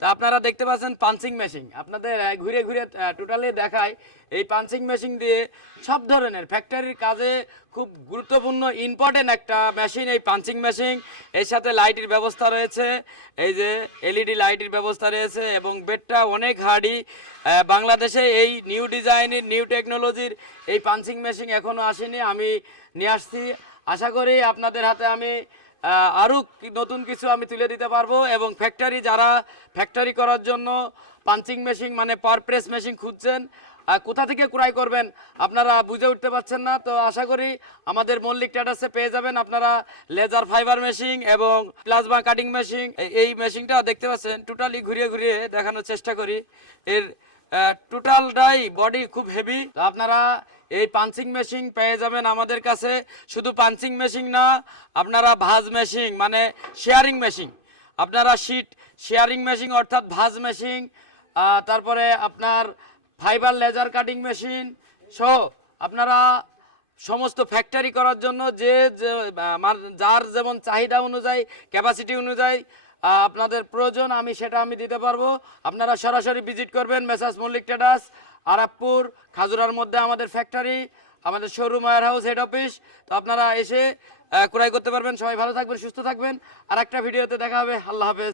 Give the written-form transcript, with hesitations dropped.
তা আপনারা দেখতে পাচ্ছেন পাঞ্চিং মেশিন, আপনাদের ঘুরে ঘুরে টোটালি দেখায়। এই পাঞ্চিং মেশিন দিয়ে সব ধরনের ফ্যাক্টরির কাজে খুব গুরুত্বপূর্ণ ইম্পর্টেন্ট একটা মেশিন এই পাঞ্চিং মেশিন। এর সাথে লাইটের ব্যবস্থা রয়েছে, এই যে এলইডি লাইটের ব্যবস্থা রয়েছে এবং বেডটা অনেক হার্ডি। বাংলাদেশে এই নিউ ডিজাইনের নিউ টেকনোলজির এই পাঞ্চিং মেশিন এখনও আসেনি, আমি নিয়ে আসছি। আশা করি আপনাদের হাতে আমি আরও নতুন কিছু আমি তুলে দিতে পারবো। এবং যারা ফ্যাক্টরি করার জন্য পাঞ্চিং মেশিন মানে পাওয়ার প্রেস মেশিন খুঁজছেন, কোথা থেকে ক্রয় করবেন আপনারা বুঝে উঠতে পারছেন না, তো আশা করি আমাদের মল্লিক ট্রেডার্সে পেয়ে যাবেন আপনারা লেজার ফাইবার মেশিন এবং প্লাজমা কাটিং মেশিন। এই মেশিনটা দেখতে পাচ্ছেন টোটালি ঘুরিয়ে ঘুরিয়ে দেখানোর চেষ্টা করি। এর টোটালটাই বডি খুব হেভি। তো আপনারা এই পাঞ্চিং মেশিন পেয়ে যাবেন আমাদের কাছে। শুধু পাঞ্চিং মেশিন না, আপনারা ভাঁজ মেশিন মানে শেয়ারিং মেশিন, আপনারা শিট শেয়ারিং মেশিন অর্থাৎ ভাঁজ মেশিন, তারপরে আপনার ফাইবার লেজার কাটিং মেশিন সহ আপনারা সমস্ত ফ্যাক্টরি করার জন্য যার যেমন চাহিদা অনুযায়ী ক্যাপাসিটি অনুযায়ী আপনাদের প্রয়োজন আমি দিতে পারবো। আপনারা সরাসরি ভিজিট করবেন মেসার্স মল্লিক ট্রেডার্স, আরাকপুর খাজুরার মধ্যে আমাদের ফ্যাক্টরি, আমাদের showroom, warehouse, head office. তো আপনারা এসে ক্রয় করতে পারবেন। সবাই ভালো থাকবেন, সুস্থ থাকবেন। আর একটা ভিডিওতে দেখা হবে। আল্লাহ হাফেজ।